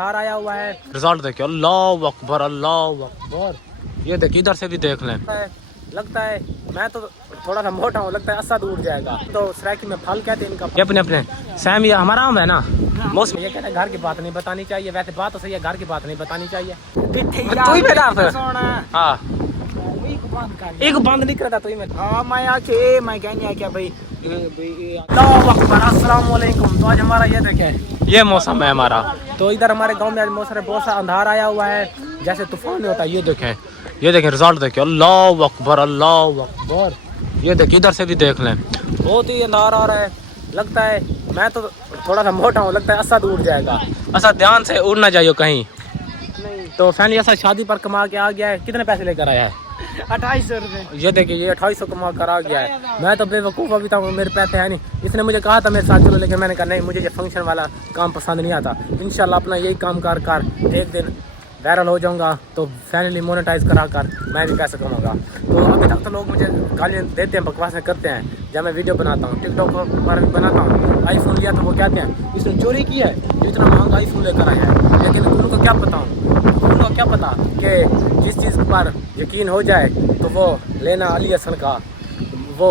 अंधार आया हुआ है। रिजल्ट देखिए, अल्लाह अकबर अल्लाह अकबर। ये देखिए इधर से भी देख लें। लगता है मैं तो थोड़ा सा मोटा हूँ, लगता है अस्सा दूर जाएगा। तो सराकी में फल कहते हैं इनका, ये अपने अपने सैम। ये हमारा आम है ना मौसम। ये कहते हैं घर की बात नहीं बतानी चाहिए, वैसे बात तो सही है, घर की बात नहीं बतानी चाहिए। तू ही मेरा हाँ एक बंद नहीं करता, तू ही मेरा। मैं आके मैं कहनी क्या भाई अस्सलाम वालेकुम। तो आज हमारा ये देखें, ये मौसम है हमारा। तो इधर हमारे गांव में आज मौसम बहुत सा अंधार आया हुआ है, जैसे तूफान होता है। ये देखें रिजल्ट देखिए, अल्लाह अकबर अल्लाह अकबर। ये देखिए इधर से भी देख लें, बहुत ही अंधार आ रहा है। लगता है मैं तो थोड़ा सा मोटा हूँ, लगता है अस्सा दूर जाएगा। अस्सा ध्यान से उड़ ना जाइयो कहीं नहीं। तो फैमिली ऐसा शादी पर कमा के आ गया है। कितने पैसे लेकर आया है? 2800 रुपये। ये देखिए ये 2800 कमा कर आ गया है। मैं तो बेवकूफ़ अभी तक, मेरे पैसे है नहीं। इसने मुझे कहा था मेरे साथ चलो, लेकिन मैंने कहा नहीं, मुझे ये फंक्शन वाला काम पसंद नहीं आता। इंशाल्लाह अपना यही काम कर एक दिन वायरल हो जाऊंगा, तो फैमिली मोनेटाइज करा कर मैं भी पैसे कमाऊंगा। तो अभी तक तो लोग मुझे गालियाँ देते हैं, बकवासें करते हैं जब मैं वीडियो बनाता हूँ, टिकटॉक पर भी बनाता हूँ। आईफोन लिया तो वो कहते हैं इसने चोरी की है, इतना महंगा आईफोन लेकर आया है। लेकिन उनको क्या पता उनको क्या पता कि जिस चीज़ पर यकीन हो जाए तो वो लेना अली हसन का वो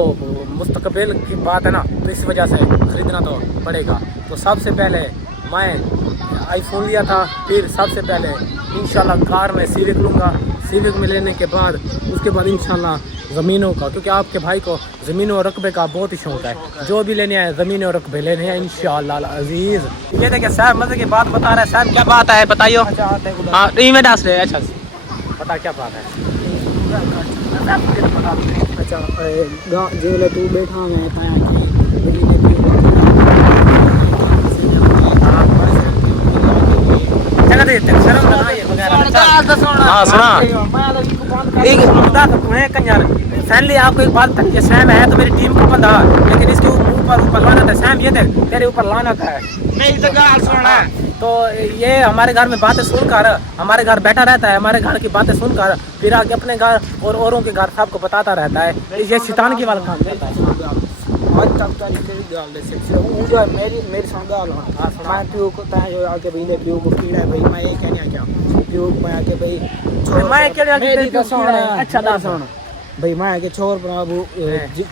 मुस्तकबिल की बात है ना, तो इस वजह से ख़रीदना तो पड़ेगा। तो सबसे पहले मैं आईफोन लिया था, फिर सबसे पहले इंशाल्लाह कार में सिविक लूँगा। सिविक में लेने के बाद उसके बाद इंशाल्लाह ज़मीनों का, क्योंकि आपके भाई को ज़मीनों और रकबे का बहुत ही शौक है। जो भी लेने आए ज़मीन और रकबे लेने हैं इंशाल्लाह अजीज़। ये देखिए साहब मज़े की बात बता रहा है। साहब क्या बात है बताइयो? हाँ में डांस रहे। अच्छा बता क्या बात है? अच्छा जो तू बैठा है फैमिली। आपको एक बात बताइए, सैम है तो मेरी टीम को बंदा, लेकिन इसके ऊपर लाना था। सैम ये देख तेरे ऊपर लाना था। नहीं तो गाल सुना। तो ये हमारे घर में बातें सुनकर, हमारे घर बैठा रहता है, हमारे घर की बातें सुनकर फिर आगे अपने घर और औरों के घर सबको बताता रहता है। ये शैतान की वाला काम करता है। मेरी संगाल मैं प्यू को आके भाई ने प्यू को कीड़ा है भाई। मैं ये कहने क्या प्यू मैं आके भाई मैं क्या अच्छा दास भाई मैं आके छोर प्रभु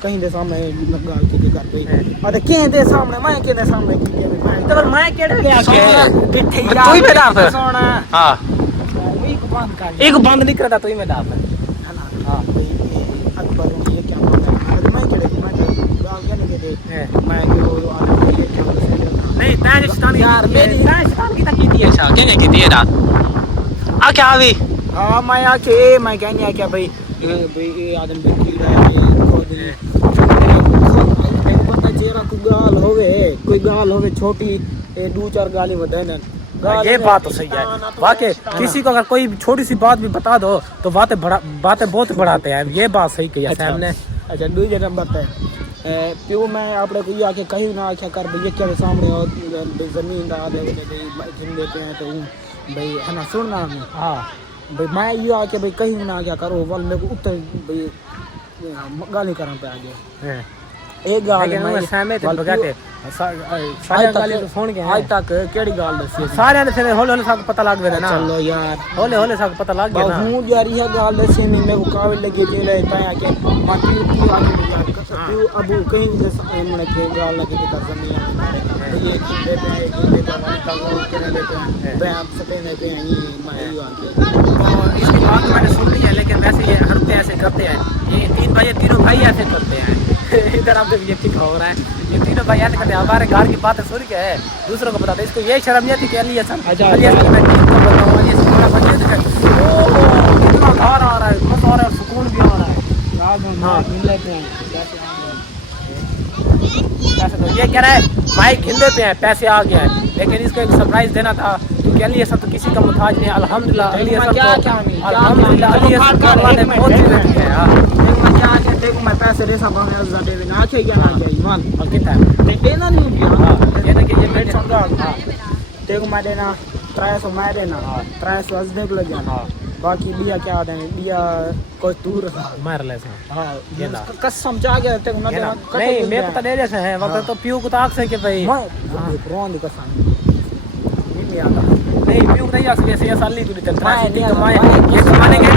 कहीं दे सामने गाल की कर भाई। अरे के दे सामने मैं के दे सामने की तो मैं केड़े के आके किथे यार तू ही मेरा सोना। हां एक बंद नहीं करता तू ही मेरा है ना। हां अकबर ये क्या बात है? मैं केड़े गाल क्या नहीं दे मैं जो आदमी ये क्या नहीं मैं शैतान यार मेरी शैतान की तक की है। अच्छा के नहीं की रात आ क्या अभी? हां मैं आके मैं कहनी क्या भाई भाई आदम बेटी कोई गाल होवे छोटी दो चार गाली बता। ये बात तो सही है वाकई। किसी को अगर कोई छोटी सी बात भी बता दो तो बातें बहुत बढ़ाते हैं। ये बात सही कही है हमने। अच्छा दूसरे नंबर पे प्यू मैं आपने कोई आके कहीं ना आख्या कर भैया क्या सामने और जमीन डाल जिन देते हैं तो भाई है ना सुनना। हाँ भाई मैं ये आके भाई कहीं ना क्या करो वाल मेरे को उत्तर भाई गाली करना पे आगे एक गाल मैं सहमत है बगाते सारे गाली तो सुन के आज तक केड़ी गाल दसी सारे ने फिर होले सब पता लग गया ना। चलो यार होले सब पता लग गया ना। हूं यार ये गाल दसी नहीं मेरे को काबिल लगे जेले पाया के माटी की आगे तू अब कहीं से हमने के गाल लगे के जमीन ये देते का वो करे लेते हैं मैं आप सटे में पे ये मैं ही आके तो इसकी बात मैंने सुन ली है। लेकिन वैसे ये हरते ऐसे करते हैं, ये तीनों भाई ऐसे करते हैं। इधर आप ये ठीक हो रहा है, ये तीनों भाई ऐसे करते हैं। हमारे घर की बातें सुन के है दूसरों को बताते। इसको ये शर्म नहीं आती कि अली हसन मैं टीम को बताऊं ये सारा बच्चे देखे कितना धार आ रहा है, मजा आ रहा है, सुकून भी आ रहा है। हां मिल लेते हैं पैसे तो ये कह रहा है भाई खिलते पे हैं पैसे आ गया है। लेकिन इसको एक सरप्राइज देना था क्योंकि अली हसन तो किसी का मुताज नहीं। अल्हम्दुलिल्लाह अली हसन को अल्हम्दुलिल्लाह अली हसन को अल्लाह ने बहुत चीजें दी है। हां देखो मैं पैसे दे सब बने दे ना आके क्या ना क्या ईमान और कितना है देना नहीं किया। हां ये देखिए ये मेरे संगा। हां देखो मैं देना 300 मैं देना 300 आज देख लग जाना। हां बाकी लिया क्या देने लिया कोई दूर मार ले से। हां ये ना कसम जा गया तेरे ना देना नहीं मैं पता दे जैसे है वक्त तो पीऊ को तो आंख से के भाई मैं रोन दी कसम नहीं आता नहीं भी बताइए ऐसे साल नहीं तू कमाए ये कमाने के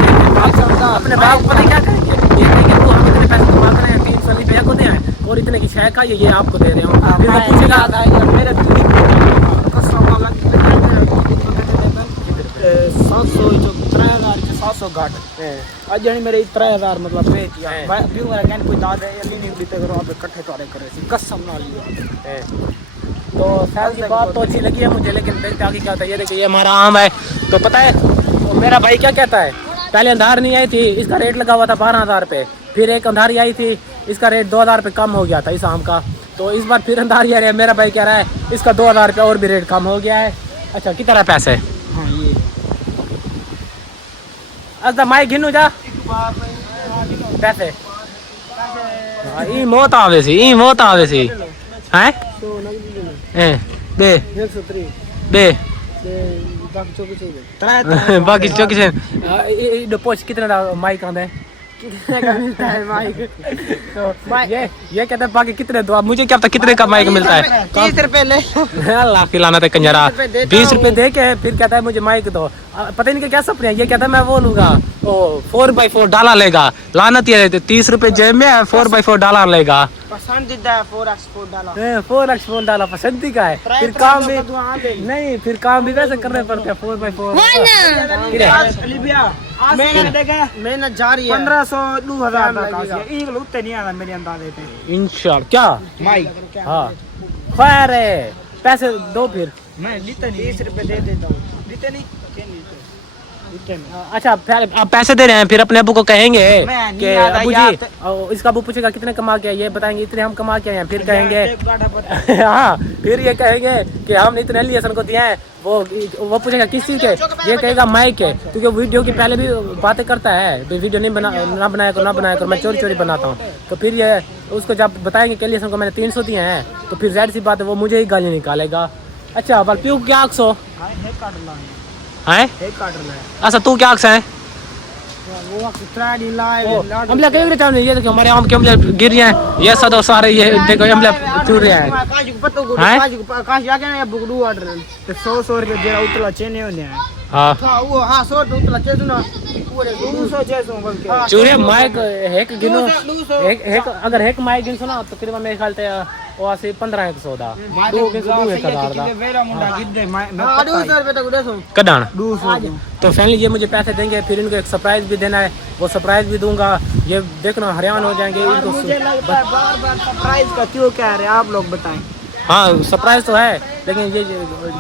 अपने बाप को पता क्या करेंगे, ये कहेंगे तू हम इतने पैसे कमा रहे हैं 300 भैया को दे आए और इतने की शय का ये आपको दे रहे हो, फिर वो पूछेगा मेरे 700 घाट आज जानी मेरे 3000 मतलब पे किया व्यू मेरा कहने कोई दाद है ये नहीं बीते करो आप इकट्ठे तोड़े करे सी कसम ना लिया। तो साल की बात तो अच्छी लगी है मुझे, लेकिन देखते आगे क्या होता है। ये देखिए ये हमारा आम है, तो पता है तो मेरा भाई क्या कहता है, पहले अंधार नहीं आई थी, इसका रेट लगा हुआ था 12,000 पे, फिर एक अंधारी आई थी, इसका रेट 2,000 पे कम हो गया था इस आम का, तो इस बार फिर अंधारी आ रही है। मेरा भाई कह रहा है इसका 2,000 पे और भी रेट कम हो गया है। अच्छा कितना पैसे हाँ ये अच्छा माई गिनू जा पैसे ई मौत आवे सी हैं दे दे बाकी चौकी से पोच कितना माइक आंदा है कितने का मिलता है माइक तो ये कहता है बाकी कितने दो, मुझे क्या पता कितने का माइक मिलता है। 30 रुपए ले अल्लाह की लानत है कंजरा, 20 रुपए दे के फिर कहता है मुझे माइक दो। पता नहीं क्या सपने है, ये कहता है मैं वो लूंगा वो 4x4 डाला लेगा, लानत ये 30 रुपए जेब में 4x4 डाला लेगा, पसंदीदा है 4x4 डाला 4x4 डाला पसंदी का है, फिर काम भी नहीं, फिर काम भी वैसे करने पड़ते हैं 4x4 मैंने देखा मेहनत जारी है 1500 2000 तक एक लुत्ते नहीं आना मेरे अंदाजे पे इंशाल्लाह। क्या माइक हाँ खैर है पैसे दो फिर मैं लेते नहीं 20 रुपए दे देता हूँ, लेते नहीं अच्छा आप पैसे दे रहे हैं, फिर अपने अबू को कहेंगे कि अबू जी इसका अबू पूछेगा कितने कमा के, ये बताएंगे इतने हम कमा के हैं, फिर कहेंगे हाँ फिर ये कहेंगे कि हमने इतने लिए सन को दिए हैं, वो पूछेगा किस चीज़ के, ये कहेगा माइक के, क्योंकि वीडियो की पहले भी बातें करता है वीडियो नहीं ना बनाया करो मैं चोरी बनाता हूँ, तो फिर ये उसको जब बताएंगे के लिए सन को मैंने 300 दिए हैं, तो फिर जाहिर सी बात है वो मुझे ही गाली निकालेगा। अच्छा बल प्यू क्या आखसो है अच्छा तू क्या आखसा है हम लगे ये देखो हमारे आम के अमले गिर रहे हैं, ये सदो सारे ये देखो अमले टूट रहे हैं चूरे माइक एक गिनो एक अगर एक माइक गिन सुना तो फिर मेरे ख्याल से वो आसे 1500 दा 2000 दा कडान। तो फैमिली ये मुझे पैसे देंगे, फिर इनको एक सरप्राइज भी देना है, वो सरप्राइज भी दूंगा, ये देखना हैरान हो जाएंगे इनको। बार सरप्राइज का क्यों कह रहे हैं आप लोग बताएं। हाँ सरप्राइज तो है, लेकिन ये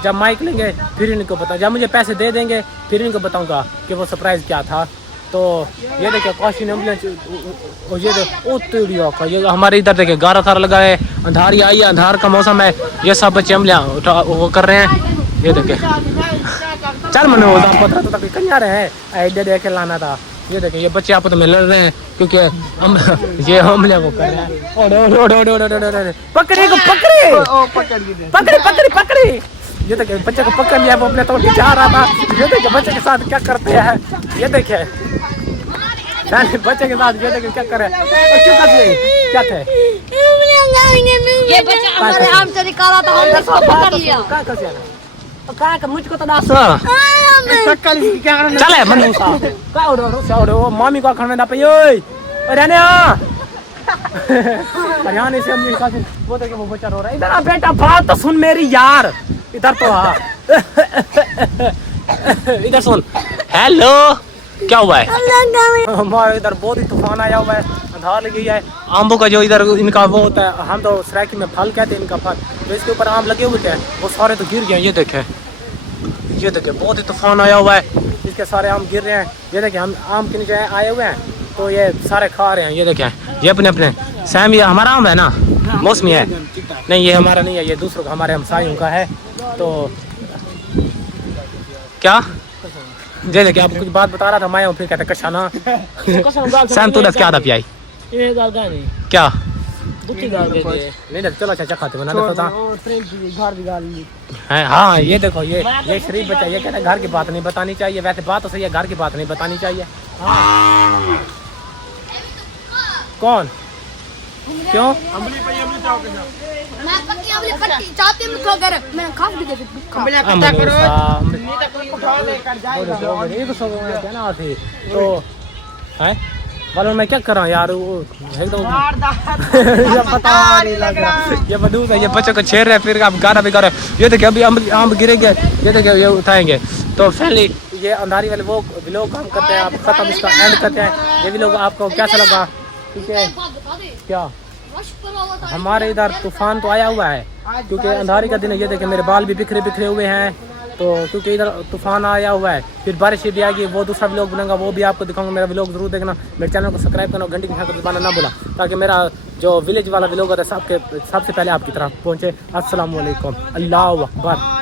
जब माइक लेंगे फिर इनको बता, जब मुझे पैसे दे देंगे फिर इनको बताऊंगा कि वो सरप्राइज क्या था। तो ये देखिए कॉस्टिन एम्बुलेंस ये देखो का ये हमारे इधर देखिए 11 लगा है, अंधारी आई है, अंधार का मौसम है, ये सब बच्चे एम्बुलेंस वो कर रहे हैं। ये देखिए चल मैंने वो पता तो कहीं आ रहे हैं आइडिया दे के लाना था। ये देखिए ये बच्चे आपस में लड़ रहे हैं क्योंकि हम ये हमले वो कर रहे हैं। पकड़े ये देखिए बच्चे को पकड़ लिया, वो अपने तौर पे जा रहा था। ये देखिए बच्चे के साथ क्या करते हैं, ये देखिए बच्चे के साथ ये देखिए क्या कर रहे हैं, क्यों कर रहे हैं क्या थे ये बच्चा हमारे आम से निकाला था, हमने इसको पकड़ लिया। क्या का मुझको तो दास चले मनु सा का ओडो मम्मी को खाने ना पे ओए रहने आ हरियाणा से हम निकाल वो देखिए वो बच्चा रो रहा है। इधर आ बेटा बात तो सुन मेरी यार, इधर तो आ इधर सुन। हेलो क्या हुआ है हमारे इधर बहुत ही तूफान आया हुआ है, अंधार लगी है। आमों का जो इधर इनका वो होता है, हम तो सराइकी में फल कहते हैं इनका फल, तो इसके ऊपर आम लगे हुए थे वो सारे तो गिर गए। ये देखे बहुत ही तूफान आया हुआ है, इसके सारे आम गिर रहे हैं। ये देखे हम आम के नीचे आए हुए हैं तो ये सारे खा रहे हैं। ये देखे ये अपने सैम, ये हमारा आम है ना, मौसमी है नहीं, ये हमारा नहीं है, ये दूसरों का हमारे हमसायों का है। तो क्या जे देखिए आप कुछ बात बता रहा था मैं, फिर कहते कशा ना सैम तू क्या था पियाई क्या नहीं चलो अच्छा खाते बना देखो है। हाँ ये देखो ये शरीफ बच्चा ये कहता है घर की बात नहीं बतानी चाहिए, वैसे बात तो सही है घर की बात नहीं बतानी चाहिए। हाँ। कौन क्यों? मैं पक्की अमली पट्टी चाहती हूँ तो घर मैं खा भी दे अमली पट्टा करो नहीं तो कोई उठा लेकर जाएगा ये तो सब क्या ना थे तो है वालों मैं क्या कर रहा हूँ यार वो एकदम ये पता नहीं लग रहा ये बदूस है ये बच्चों को छेड़ रहे हैं फिर आप गाना भी कर रहे हैं। ये देखिए अभी आम गिरेंगे ये देखिए ये उठाएंगे तो फैमिली ये अंधारी वाले वो व्लॉग हम करते हैं आप खत्म इसका एंड करते हैं। ये व्लॉग आपको कैसा लगा? ठीक है क्या हमारे इधर तूफान तो आया हुआ है क्योंकि अंधारी का दिन है। ये देखिए मेरे बाल भी बिखरे बिखरे हुए हैं तो क्योंकि इधर तूफान आया हुआ है फिर बारिश भी आएगी वो दूसरा व्लॉग बनाऊंगा वो भी आपको दिखाऊंगा। मेरा व्लॉग जरूर देखना मेरे चैनल को सब्सक्राइब करना घंटी की घंटी दबाना ना भूला ताकि मेरा जो विलेज वाला व्लॉग होता है सबसे पहले आपकी तरफ पहुंचे। अस्सलाम वालेकुम अल्लाह अकबर।